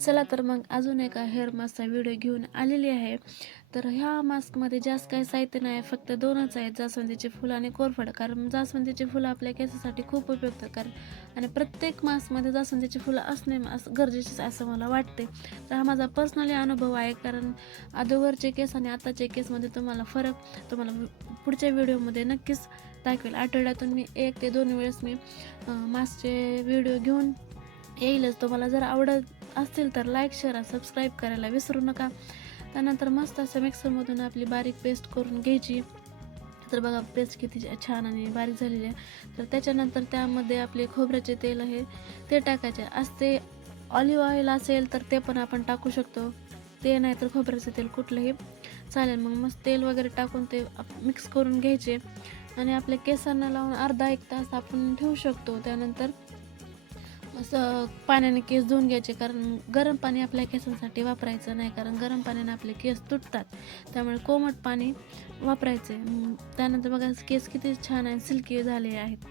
चला तर मग अजून एका हेअर मास्कचा व्हिडिओ घेऊन आलेली आहे. तर ह्या मास्कमध्ये जास्त काही साहित्य नाही, फक्त दोनच आहेत, जास्वंदीचे फुलं आणि कोरफड. कारण जास्वंदीचे फुलं आपल्या केसासाठी खूप उपयुक्त कारण आणि प्रत्येक मास्कमध्ये जास्वंदीची फुलं असणे गरजेचे असं मला वाटते. तर हा माझा पर्सनली अनुभव आहे, कारण अगोदरचे केस आणि आताचे केसमध्ये तुम्हाला पुढच्या व्हिडिओमध्ये नक्कीच दाखवेल. आठवड्यातून मी 1 ते 2 वेळेस मी मास्कचे व्हिडिओ घेऊन येईलच. तुम्हाला जर आवडत असतील तर लाईक, शेअर आणि सबस्क्राईब करायला विसरू नका. त्यानंतर मस्त असं मिक्सरमधून आपली बारीक पेस्ट करून घ्यायची. तर बघा पेस्ट किती छान आणि बारीक झालेली आहे. तर त्याच्यानंतर त्यामध्ये आपले खोबऱ्याचे तेल आहे ते टाकायचे असते. ऑलिव्ह ऑइल असेल तर ते पण आपण टाकू शकतो, ते नाही तर खोबऱ्याचं तेल कुठलंही चालेल. मग मस्त तेल वगैरे टाकून ते मिक्स करून घ्यायचे आणि आपल्या केसांना लावून अर्धा 1 तास आपण ठेवू शकतो. त्यानंतर असं पाण्याने केस धुवून घ्यायचे, कारण गरम पाणी आपल्या केसांसाठी वापरायचं नाही, कारण गरम पाण्याने आपले केस तुटतात. त्यामुळे कोमट पाणी वापरायचे. त्यानंतर बघा केस किती छान आणि सिल्की झाले आहेत.